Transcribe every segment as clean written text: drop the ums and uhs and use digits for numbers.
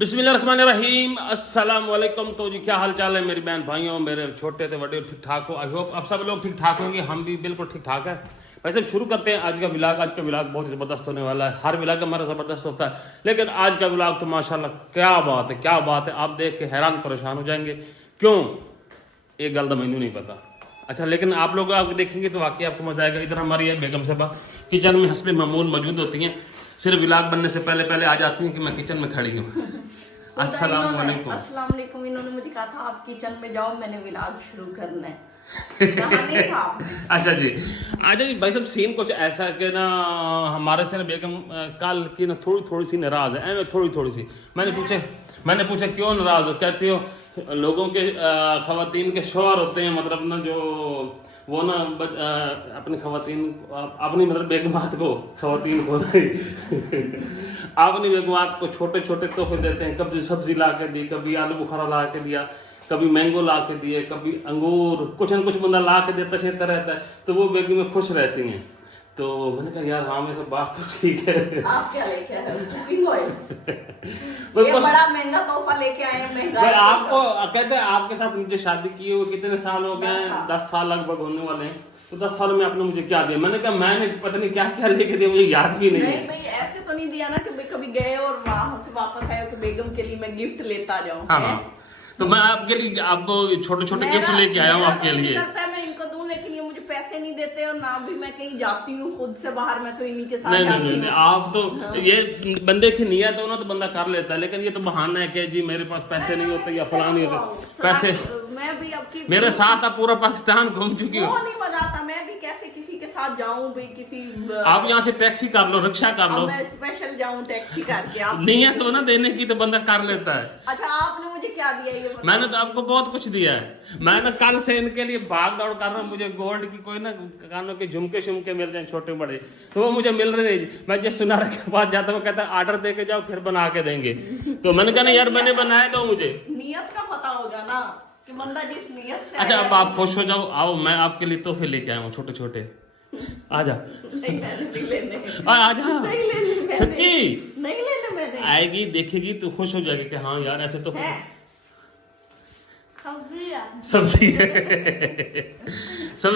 बिस्मिल्लाहिर्रहमानिर्रहीम, अस्सलाम वालेकुम। तो जी क्या हाल चाल है मेरी बहन भाइयों, मेरे छोटे थे बड़े, ठीक ठाक हो। आई होप आप सब लोग ठीक ठाक होंगे, हम भी बिल्कुल ठीक ठाक है। वैसे शुरू करते हैं आज का व्लॉग। आज का व्लॉग बहुत ही ज़बरदस्त होने वाला है। हर व्लॉग हमारा ज़बरदस्त होता है, लेकिन आज का व्लॉग तो माशाल्लाह क्या बात है, क्या बात है। आप देख के हैरान परेशान हो जाएंगे। क्यों, एक गल तो मैनू नहीं पता। अच्छा, लेकिन आप लोग आप देखेंगे तो वाकई आपको मजा आएगा। इधर हमारी है बेगम साहबा किचन में हस्बे मामूल मौजूद होती हैं। सिर्फ व्लॉग बनने से पहले पहले आ जाती हैं कि मैं किचन में खड़ी हूँ। अस्सलाम वालेकुम। अस्सलाम वालेकुम। इन्होंने मुझे कहा था आप किचन में जाओ, मैंने व्लॉग शुरू करना है। नहीं था अच्छा जी, जी भाई साहब, सीन कुछ ऐसा है कि ना हमारे से ना बेगम कल की ना थोड़ी सी नाराज है, ऐਵੇਂ थोड़ी सी। मैंने पूछा क्यों नाराज हो। कहती हो लोगों के खवातीन के शौहर होते हैं, मतलब ना जो वो ना अपनी खवातीन अपनी मतलब बेगमात को खवातीन को नहीं अपनी बेगमात को छोटे छोटे तोहफे देते हैं। कभी सब्जी ला के दी, कभी आलू बुखारा ला के दिया, कभी मैंगो ला के दिए, कभी अंगूर, कुछ न कुछ बंदा ला के देता शेता रहता है, तो वो बेगमें खुश रहती हैं। तो मैंने कहा यार हाँ, में सब बात तो ठीक है। आप क्या लेके आए हो? Cooking oil. ये बड़ा महंगा तोहफा लेके आए हैं। महंगा आपको कहते हैं आपके साथ मुझे शादी की हुई कितने साल हो गए हैं? 10 साल लगभग होने वाले हैं। तो 10 साल में आपने मुझे क्या दिया? मैंने कहा मैंने पता नहीं क्या क्या लेके दिया, मुझे याद भी नहीं है। नहीं ऐसे तो नहीं दिया ना कि कभी गए और वहां से वापस आए कि बेगम के लिए मैं गिफ्ट लेता जाऊं। हाँ, तो मैं आपके लिए आपको छोटे छोटे गिफ्ट लेके आया हूँ आपके लिए। मैं इनको दूं, लेकिन ये मुझे पैसे नहीं देते और ना भी मैं कहीं जाती हूँ खुद से बाहर, मैं तो इन्हीं के साथ नहीं, आप तो ये बंदे की नियत हो ना तो बंदा कर लेता है, लेकिन ये तो बहाना है कि जी मेरे पास पैसे नहीं होते या फलां नहीं होते पैसे। मैं भी आपकी मेरे साथ आप पूरा पाकिस्तान घूम चुकी हो। वो नहीं मजा आता, मैं भी कैसे किसी के साथ जाऊं भाई, किसी आप यहाँ से टैक्सी कर लो, रिक्शा कर लो, मैं स्पेशल जाऊं टैक्सी करके। आप नियत हो ना देने की तो बंदा कर लेता है। अच्छा, आपने मुझे क्या दिया ये बताओ? मैंने तो आपको बहुत कुछ दिया है। मैं ना कल से इनके लिए भाग दौड़ कर रहा हूँ। मुझे गोल्ड की कोई ना कानों के झुमके शुमके मिल जाए छोटे बड़े, तो वो मुझे मिल रहे नहीं। मैं जिस सुनार के पास जाता हूँ, कहता है ऑर्डर दे के जाओ फिर बना के देंगे। तो मैंने कहा ना यार मैंने बनाया दो मुझे। नियत का पता होगा ना कि बंदा जिस नियत से। अच्छा, अब आप खुश हो जाओ, आओ मैं आपके लिए तोहफे लेके आया हूँ छोटे छोटे। आजा नहीं लेने, आजा, नहीं लेने, सच्ची नहीं लेने मैंने। आएगी देखेगी तो खुश हो जाएगी कि हाँ यार ऐसे तो सब्जी सब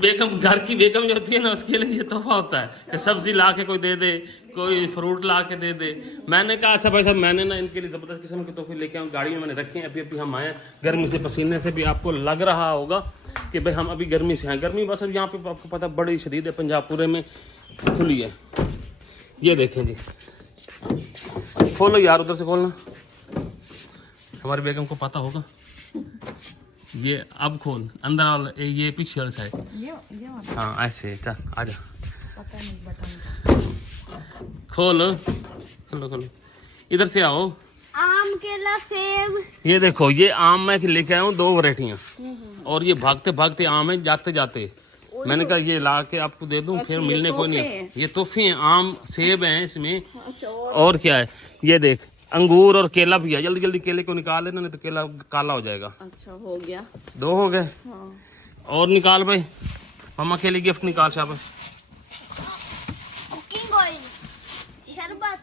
बेगम, घर की बेगम जो होती है ना उसके लिए ये तोहफा होता है कि सब्जी ला के कोई दे दे, कोई फ्रूट ला के दे दे। मैंने कहा अच्छा भाई साहब, मैंने ना इनके लिए ज़बरदस्त किस्म के तोहफे लेके आऊँ। गाड़ी में मैंने रखे हैं, अभी हम आए गर्मी से, पसीने से भी आपको लग रहा होगा कि भाई हम अभी गर्मी से हैं। गर्मी बस अब यहाँ पे आपको पता बड़ी शदीद है, पंजाब पूरे में खुली है। ये देखें जी, खोलो यार, उधर से खोलना, हमारी बेगम को पता होगा। ये अब खोल, अंदर वाला ये पीछे वाला साइड। हाँ ऐसे, चल आजा, खोलो खोलो, इधर से आओ। आम, केला, सेब। ये देखो, ये आम मैं लेके आया हूँ 2 वैरायटियाँ, और ये भागते भागते आम है जाते जाते। मैंने कहा ये ला के आपको दे दूं, फिर मिलने को नहीं है। ये तोहफे हैं, आम सेब हैं इसमें। और क्या है, ये देख अंगूर और केला भी है। जल्दी जल्दी केले को निकाल लेना, नहीं तो केला काला हो जाएगा। अच्छा हो गया, 2 हो गए। और निकाल भाई, मम्मा के लिए गिफ्ट निकाल शाबाश। कुकिंग ऑयल, शरबत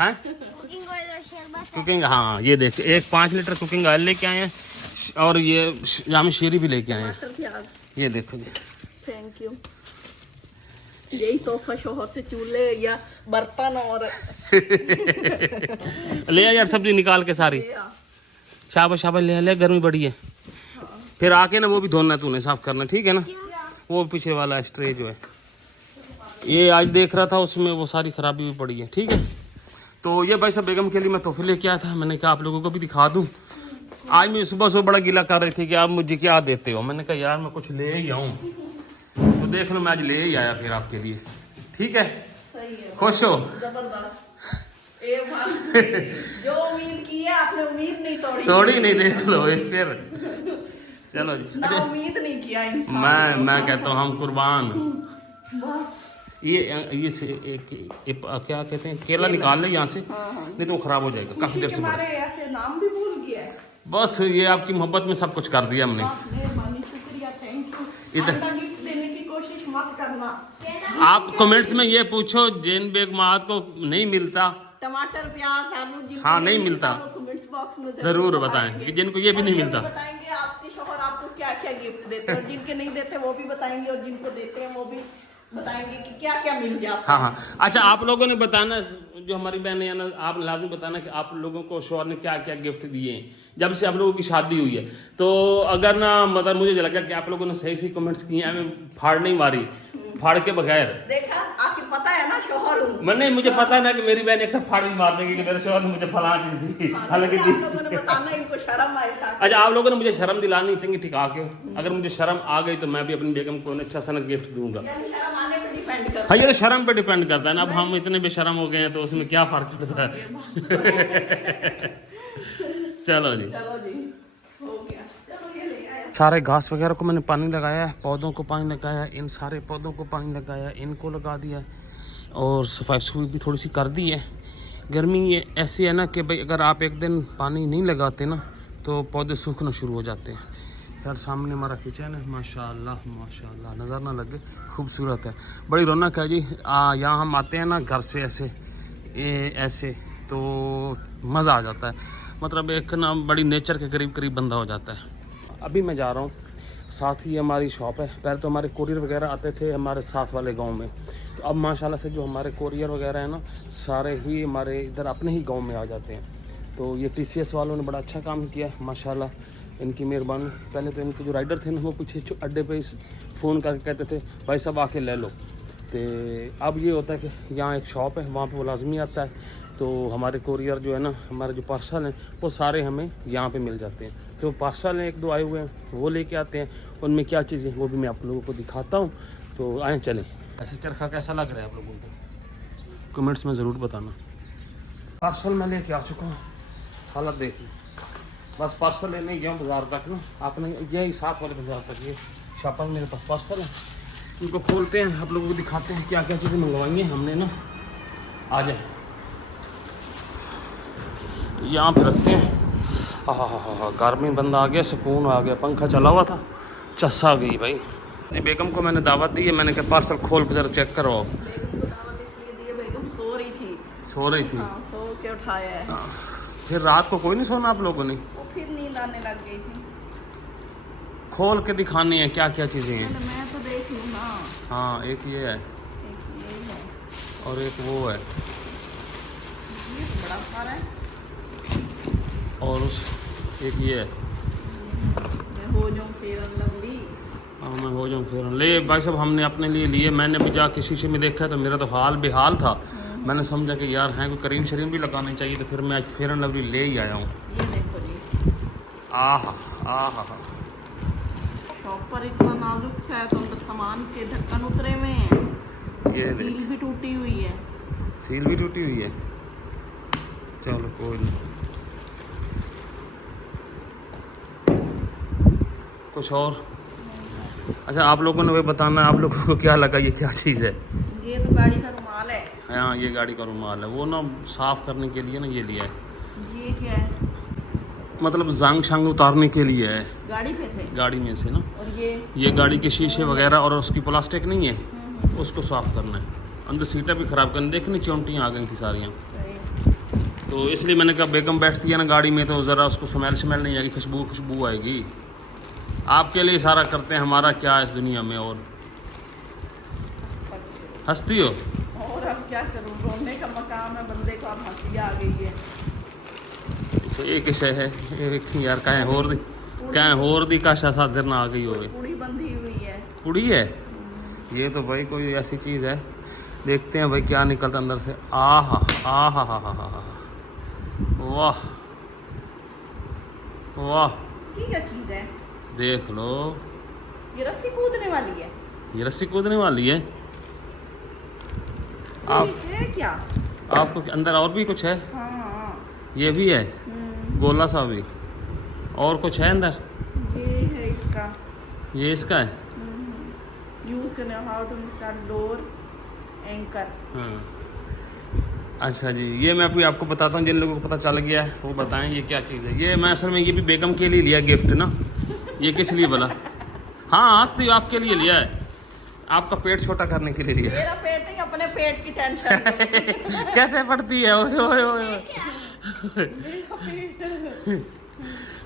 है कुकिंग ऑयल और शरबत। कुकिंग, हाँ ये देख, एक 5 लीटर कुकिंग ऑयल लेके आए हैं, और ये जाम शीरी भी लेके आए हैं। ये देखो जी, थैंक यू। यही तोहफा शोहर से चूल्हे या बर्तन और ले आ यार सब्जी निकाल के सारी। शाबाश शाबाश, ले गर्मी बड़ी है। फिर आके ना वो भी धोना, तूने साफ करना, ठीक है ना? वो पीछे वाला स्ट्रे जो है, ये आज देख रहा था उसमें वो सारी खराबी भी पड़ी है, ठीक है? तो ये भाई साहब बेगम के लिए मैं तोहफे लेके आया था। मैंने कहा आप लोगों को भी दिखा दूं। आज मैं सुबह बड़ा गिला कर रही थी कि आप मुझे क्या देते हो। मैंने कहा यार मैं कुछ ले ही आऊँ, तो देख लो मैं आज ले ही आया फिर आपके लिए, ठीक है? खुश हो? जबरदस्त। जो उम्मीद की है आपने, उम्मीद नहीं तोड़ी नहीं, देख लो फिर। चलो जी, ना उम्मीद नहीं किया इंसान। मैं कहता हूँ हम कुर्बान। बस ये क्या कहते हैं, केला निकाल ले यहाँ से, नहीं तो वो खराब हो जाएगा काफी देर से। ऐसे नाम भी भूल गया है। बस ये आपकी मोहब्बत में सब कुछ कर दिया हमने। शुक्रिया, थैंक यू। इधर गिफ्ट देने की कोशिश मत करना। आप कमेंट्स में ये पूछो जिन बेगमात को नहीं मिलता टमाटर प्याज आलू जिनको हाँ, नहीं मिलता। वो कमेंट्स बॉक्स में जरूर बताएं कि जिनको ये भी नहीं और मिलता। बताएंगे आपके शौहर आपको क्या क्या गिफ्ट देते हैं, और जिनके नहीं देते वो भी बताएंगे, और जिनको देते हैं वो भी बताएंगे कि क्या क्या मिल जाता हाँ हाँ। अच्छा, आप लोगों ने बताना, जो हमारी बहन है ना, आप लाजमी बताना कि आप लोगों को शौहर ने क्या क्या गिफ्ट दिए हैं जब से आप लोगों की शादी हुई है। तो अगर ना मतलब मुझे लगा कि आप लोगों ने सही सही कमेंट्स किए हैं, मैं फाड़ नहीं मारी, फाड़ के बगैर। देखा, आपको पता है ना शौहर हूँ मैंने, मुझे पता ना कि मेरी बहन एक फाड़ भी मार देगी कि मेरे शौहर ने मुझे फला चीज दी। हालांकि आप लोगों ने बताना, इनको शर्म आए था। अच्छा, आप लोगों ने मुझे शर्म दिलानी चाहिए, ठीक आके अगर मुझे शर्म आ गई तो मैं भी अपनी बेगम को अच्छा सा गिफ्ट दूंगा। यानी शर्म आने पे डिपेंड करता हाँ, ये तो शर्म पे डिपेंड करता है ना। अब हम इतने बेशर्म हो गए हैं तो उसमें क्या फर्क पड़ता है। चलो जी, चलो जी, हो गया। चलो ये ले आया। सारे घास वगैरह को मैंने पानी लगाया है, पौधों को पानी लगाया है, इन सारे पौधों को पानी लगाया, इनको लगा दिया और सफाई सफाई भी थोड़ी सी कर दी है। गर्मी ये ऐसी है ना कि भाई अगर आप एक दिन पानी नहीं लगाते ना तो पौधे सूखना शुरू हो जाते हैं। यार सामने हमारा किचन है, माशाल्लाह माशाल्लाह, नज़र ना लगे, खूबसूरत है, बड़ी रौनक है जी। यहाँ हम आते हैं ना घर से ऐसे तो मज़ा आ जाता है, मतलब एक ना बड़ी नेचर के करीब करीब बंदा हो जाता है। अभी मैं जा रहा हूँ, साथ ही हमारी शॉप है। पहले तो हमारे कोरियर वगैरह आते थे हमारे साथ वाले गांव में, तो अब माशाल्लाह से जो हमारे कोरियर वगैरह है ना, सारे ही हमारे इधर अपने ही गांव में आ जाते हैं। तो ये TCS वालों ने बड़ा अच्छा काम किया माशाल्लाह, इनकी मेहरबानी। पहले तो इनके जो राइडर थे ना, वो पीछे अड्डे पे फ़ोन करके कहते थे भाई साहब आके ले लो। तो अब ये होता है कि यहाँ एक शॉप है, वहाँ पे वो लाजमी आता है, तो हमारे कोरियर जो है ना, हमारे जो पार्सल हैं वो सारे हमें यहाँ पे मिल जाते हैं। तो पार्सल हैं, एक दो आए हुए हैं, वो लेके आते हैं, उनमें क्या चीज़ें वो भी मैं आप लोगों को दिखाता हूँ। तो आए चलें। ऐसे चरखा कैसा लग रहा है आप लोगों को, कमेंट्स में ज़रूर बताना। पार्सल मैं लेके आ चुका हूँ, हालत देख ली। बस पार्सल लेने गया हूँ बाज़ार तक ना, आपने यही साथ वाले बाज़ार तक, ये शॉप पर मेरे पास पार्सल है, इनको खोलते हैं, आप लोगों को दिखाते हैं क्या क्या चीज़ें मंगवाई हैं हमने ना। आ जाए यहाँ पे रखते हैं। हाँ, घर में बंदा आ गया, सुकून आ गया, पंखा चला हुआ था, चस्सा गई भाई। अपनी बेगम को मैंने दावत दी है, मैंने कहा पार्सल खोल के ज़रा चेक करो। बेगम को दावत इसलिए दी है, बेगम सो रही थी। हाँ, सो के उठाया है। हाँ। फिर रात को कोई नहीं सोना आप लोगों ने? वो फिर नींद आने लग गई थी। खोल के दिखानी है क्या क्या चीज़ें हैं। मैं तो देख लूँ ना। हाँ, एक ये है, एक ये है और एक वो है, ये तो बड़ा सारा है। और उस एक ये है। मैं हो जाऊँ फेयर एंड लवली। हाँ, मैं हो जाऊँ फिर ले भाई साहब, हमने अपने लिए लिए। मैंने भी जाके शीशे में देखा तो मेरा तो हाल बेहाल था। मैंने समझा कि यार हैं कोई करीम शरीम भी लगाने चाहिए, तो फिर मैं आज फेयर एंड लवली ले ही आया हूँ। ये देखो जी, आहा, शॉप पर इतना नाजुक सा है, तो अंदर सामान के ढक्कन उतरे हुए हैं, ये सील भी टूटी हुई है। सील भी टूटी हुई है। चलो कोई नहीं, कुछ और। अच्छा, आप लोगों ने वही बताना है आप लोगों को क्या लगा, ये क्या चीज़ है। ये तो गाड़ी का रुमाल है। हाँ, ये गाड़ी का रुमाल है, वो ना साफ़ करने के लिए ना ये लिया है। ये क्या है? मतलब जंग शंग उतारने के लिए है, गाड़ी पे थे। गाड़ी में से ना। और ये गाड़ी के शीशे वगैरह और उसकी प्लास्टिक नहीं है, उसको साफ़ करना है। अंदर सीटें भी ख़राब करनी, देखनी चौंटियाँ आ गई थी सारियाँ, सही। तो इसलिए मैंने कहा बेगम बैठती है ना गाड़ी में तो ज़रा उसको स्मेल नहीं आएगी, खुशबू आएगी। आपके लिए सारा करते हैं, हमारा क्या है इस दुनिया में। और हंसती हो? और अब क्या करूँ, रोने का मकाम है बंदे को, अब हंसी आ गई है। एक शय है एक यार, कहें होर दी काशा सादर ना आ गई होवे। पूरी बंधी हुई है। कुड़ी है ये तो भाई, कोई ऐसी चीज़ है, देखते हैं भाई क्या निकलता अंदर से। आहा, वाह वाह, ये क्या चीज़ है? देख लो, ये रस्सी कूदने वाली है। ये रस्सी कूदने वाली है। आप ये है क्या? आपको अंदर और भी कुछ है? हाँ, ये भी है, गोला सा भी, और कुछ है अंदर? ये है इसका। ये इसका है। यूज करने, how to install door anchor. हाँ, अच्छा जी, ये मैं अभी आपको बताता हूँ, जिन लोगों को पता चल गया है वो बताएं ये क्या चीज़ है। ये मैं असल में ये भी बेगम के लिए लिया गिफ्ट ना। ये किस लिए बोला? हाँ, हंसती आपके लिए लिया है, आपका पेट छोटा करने के लिए लिया है। मेरा पेट नहीं, अपने पेट की टेंशन। कैसे पड़ती है? ओए ओए ओए।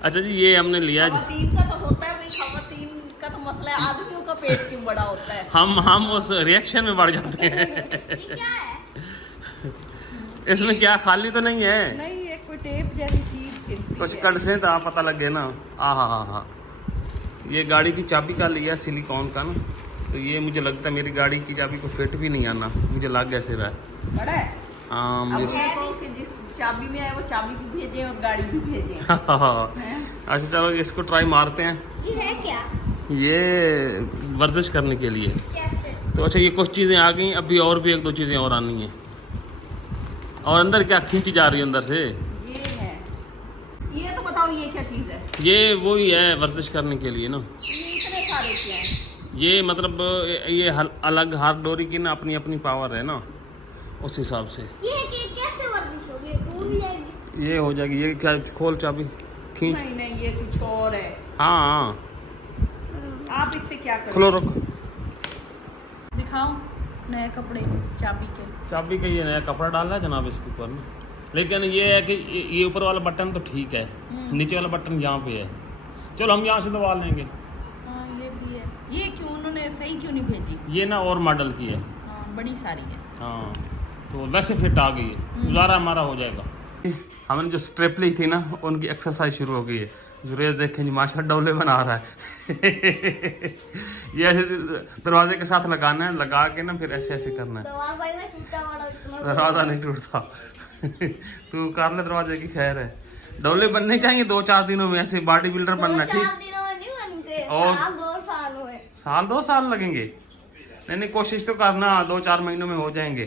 अच्छा जी, ये हमने लिया। खवातीन का तो होता है भाई, खवातीन का तो मसला है, आदमियों का पेट क्यों बड़ा होता है। हम उस रिएक्शन में बढ़ जाते हैं। ये क्या है? इसमें क्या खाली तो नहीं है? नहीं, ये कोई टेप जैसी चीज खिलती कुछ है। कट से तो आप पता लग गया ना। हाँ, ये गाड़ी की चाबी का लिया सिलिकॉन का ना, तो ये मुझे लगता है मेरी गाड़ी की चाबी को फिट भी नहीं आना, मुझे लग ऐसे रहा है। बड़ा है। हाँ अब मुझे। मैं कहूँ कि जिस चाबी में है वो चाबी भी भेजें और गाड़ी भी भेजें। हैं? अच्छा चलो इसको ट्राई मारते हैं। ये है क्या? ये वर्जिश करने के लिए। कैसे? तो अच्छा, ये कुछ चीज़ें आ गई, अभी और भी 1-2 चीज़ें और आनी हैं। और अंदर क्या खींची जा रही है अंदर से? ये है। ये तो बताओ ये क्या चीज है? ये वही है वर्जिश करने के लिए ना। ये इतने सारे क्या है? ये मतलब ये अलग हर डोरी की ना अपनी अपनी पावर है ना, उस हिसाब से ये कैसे वर्जिश होगी? टूट जाएगी। ये हो जाएगी। ये क्या, खोल चाबी खींच। नहीं नहीं, ये कुछ और है। हाँ, आप इससे क्या करें? खोलो रखो। दिखाओ नए कपड़े चाबी के। चाबी का ये नया कपड़ा डाला है जनाब इसके ऊपर ना, लेकिन ये है कि ये ऊपर वाला बटन तो ठीक है, नीचे वाला बटन यहाँ पे है। चलो हम यहाँ से दबा लेंगे। हाँ ये भी है। ये क्यों उन्होंने सही क्यों नहीं भेजी? ये ना और मॉडल की है। हाँ बड़ी सारी है। हाँ, तो वैसे फिट आ गई है, गुजारा हमारा हो जाएगा। हमने जो स्ट्रिप ली थी ना, उनकी एक्सरसाइज शुरू हो गई है। जुरेज देखें जी, माशा डोले बना रहा है। ये ऐसे दरवाजे के साथ लगाना है, लगा के ना फिर ऐसे ऐसे करना है। दरवाजा ही ना टूटा बड़ा इतना। दरवाजा नहीं टूटता। तू कर ले दरवाजे की, खैर है। डोले बनने चाहिए 2-4 दिनों में, ऐसे बॉडी बिल्डर बनना। 2-4 ठीक, दिनों में नहीं बनते, और- साल 2 साल हुए। 1-2 साल लगेंगे? नहीं, कोशिश तो करना, 2-4 महीनों में हो जाएंगे।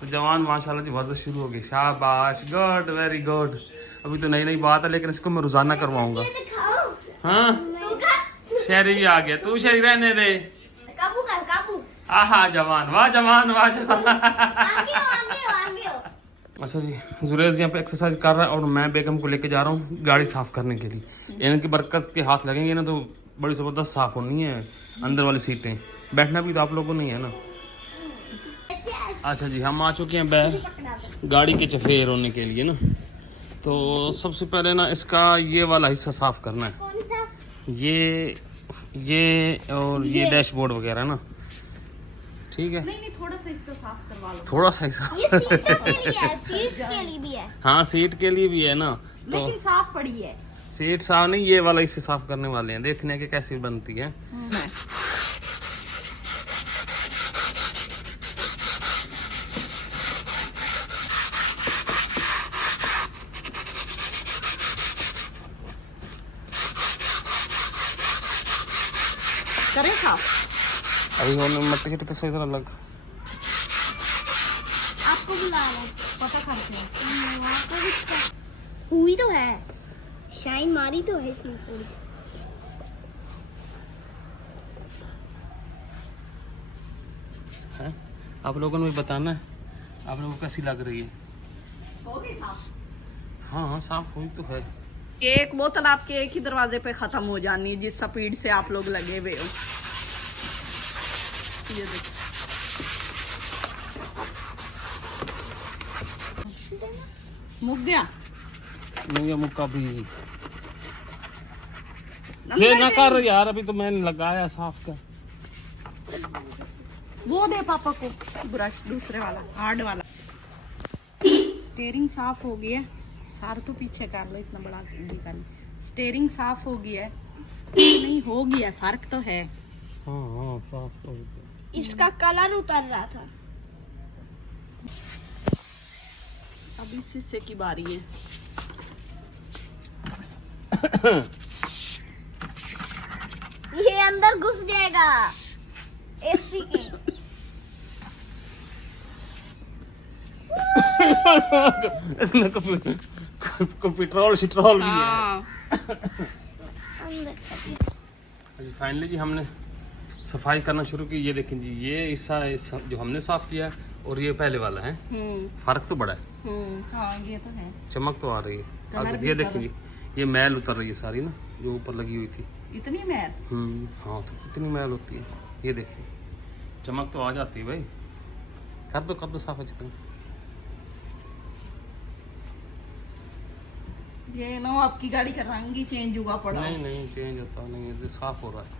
तो जवान माशाल्लाह जी वर्जिश शुरू हो गई। शाबाश, गुड, वेरी गुड। अभी तो नई नई बात है, लेकिन इसको मैं रोजाना करवाऊंगा। ये दिखाओ। हाँ, तू कर। शहरी भी आ गया। तू शहरी रहने दे। काबू कर, काबू। आहा जवान, वाह जवान, वाह जवान। आगे हो, आगे हो, आगे हो। अच्छा जी, जुरेज यहाँ पे एक्सरसाइज कर रहा है और मैं बेगम को लेके जा रहा हूँ गाड़ी साफ करने के लिए। इनकी बरकत के हाथ लगेंगे ना तो बड़ी ज़बरदस्त साफ होनी है अंदर वाली सीटें। बैठना भी तो आप लोगों को नहीं है ना। अच्छा जी, हम आ चुके हैं बैग गाड़ी के चफेर होने के लिए ना। तो सबसे पहले ना इसका ये वाला हिस्सा साफ करना है। कौन सा? ये और ये डैशबोर्ड वगैरह ना, ठीक है। नहीं नहीं, थोड़ा सा इससे साफ करवा लो। थोड़ा सा हिस्सा। ये सीटों के लिए है, सीट्स के लिए भी है। हाँ, सीट के लिए भी है ना। तो लेकिन साफ पड़ी है। सीट साफ नहीं, ये वाला इससे साफ करने वाले हैं, देखने के कैसी बनती है। करें साफ। अभी होने मट्टी तो सही तरह लग। आपको बुला रहा हूँ। पता करते हैं। वहाँ पर भी क्या- हुई तो है, शाइन मारी तो है इसने पूरी। है? आप लोगों ने भी बताना है आप लोगों को कैसी लग रही है। हो गई साफ। हाँ, साफ हुई तो है। एक बोतल आपके एक ही दरवाजे पे खत्म हो जानी है, जिस स्पीड से आप लोग लगे हुए हो। ये देखो, मुक गया। नहीं, ये मुक्का भी ये ना कर यार, अभी तो मैंने लगाया साफ कर। वो दे पापा को ब्रश, दूसरे वाला हार्ड वाला। स्टीयरिंग साफ हो गई है। सार तो पीछे कर लो, इतना बड़ा कर लो। स्टीयरिंग साफ हो गई है। नहीं हो गया है, फर्क तो है। हाँ हाँ, साफ तो हो गया। इसका कलर उतर रहा था। अब इस हिस्से की बारी है। ये अंदर घुस जाएगा एसी के। इसमें को पेट्रोल शिट्रोल भी है। हाँ। अंदर अच्छा, फाइनली जी हमने सफाई करना शुरू की। ये देखें जी, ये हिस्सा जो हमने साफ किया है और ये पहले वाला है, फर्क तो बड़ा है। हाँ ये तो है। चमक तो आ रही है। कलर अब भी ये देखिए जी, ये मैल उतर रही है सारी ना, जो ऊपर लगी हुई थी। इतनी मैल। हाँ, तो कितनी मैल होती है। ये देखिए, चमक तो आ जाती है भाई। कर दो साफ अच्छी तरह। ये ना आपकी गाड़ी कराएंगी चेंज हुआ पड़ा। नहीं नहीं चेंज होता नहीं है, ये साफ हो रहा है।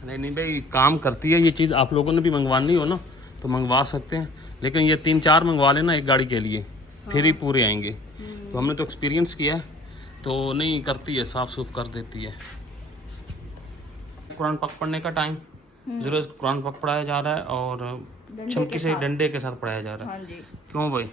नहीं नहीं भाई काम करती है ये चीज़। आप लोगों ने भी मंगवानी हो ना तो मंगवा सकते हैं, लेकिन ये 3-4 मंगवा लेना एक गाड़ी के लिए, फिर ही पूरे आएंगे। तो हमने तो एक्सपीरियंस किया है, तो नहीं करती है, साफ सूफ कर देती है। कुरान पाक पढ़ने का टाइम जरूर कुरान पाक पढ़ाया जा रहा है और चमकी से डंडे के साथ पढ़ाया जा रहा है। हाँ जी। क्यों भाई?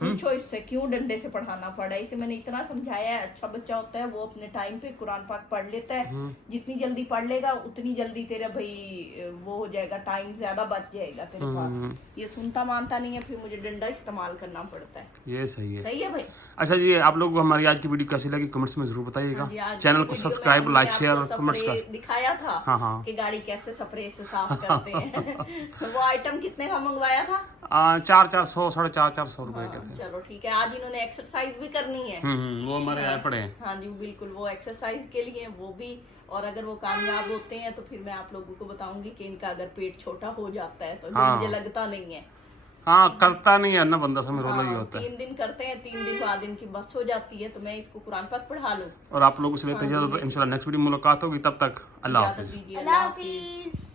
पूछो इससे क्यों डंडे से पढ़ाना पड़ा। इसे मैंने इतना समझाया है, अच्छा बच्चा होता है वो अपने टाइम पे कुरान पाक पढ़ लेता है। जितनी जल्दी पढ़ लेगा उतनी जल्दी तेरा भाई वो हो जाएगा, टाइम ज्यादा बच जाएगा तेरे पास। ये सुनता मानता नहीं है, फिर मुझे डंडा इस्तेमाल करना पड़ता है। ये सही है। सही है भाई। अच्छा जी, आप लोगों को हमारी आज की वीडियो कैसी लगी कमेंट्स में जरूर बताइएगा। चैनल को सब्सक्राइब, लाइक, शेयर, कमेंट्स कर दिखाया था। हाँ। कि गाड़ी कैसे स्प्रे से साफ करते हैं। वो आइटम कितने का मंगवाया था? 400 450 रुपए के थे। चलो ठीक है, आज इन्होंने एक्सरसाइज भी करनी है। वो हमारे यहाँ पड़े हैं। हाँ जी बिल्कुल, वो एक्सरसाइज के लिए वो भी। और अगर वो कामयाब होते हैं तो फिर मैं आप लोगों को बताऊंगी कि इनका अगर पेट छोटा हो जाता है तो जो मुझे लगता नहीं है। हाँ करता नहीं है ना बंदा, समय रोला ही होता है। 3 दिन करते हैं, 3 दिन बाद इनकी बस हो जाती है, तो मैं इसको कुरान पाक पढ़ा लूं। और आप लोगों से लेते हैं इंशाल्लाह नेक्स्ट वीडियो में मुलाकात होगी, तब तक अल्लाह हाफिज। दीजिए। अल्लाह हाफिज।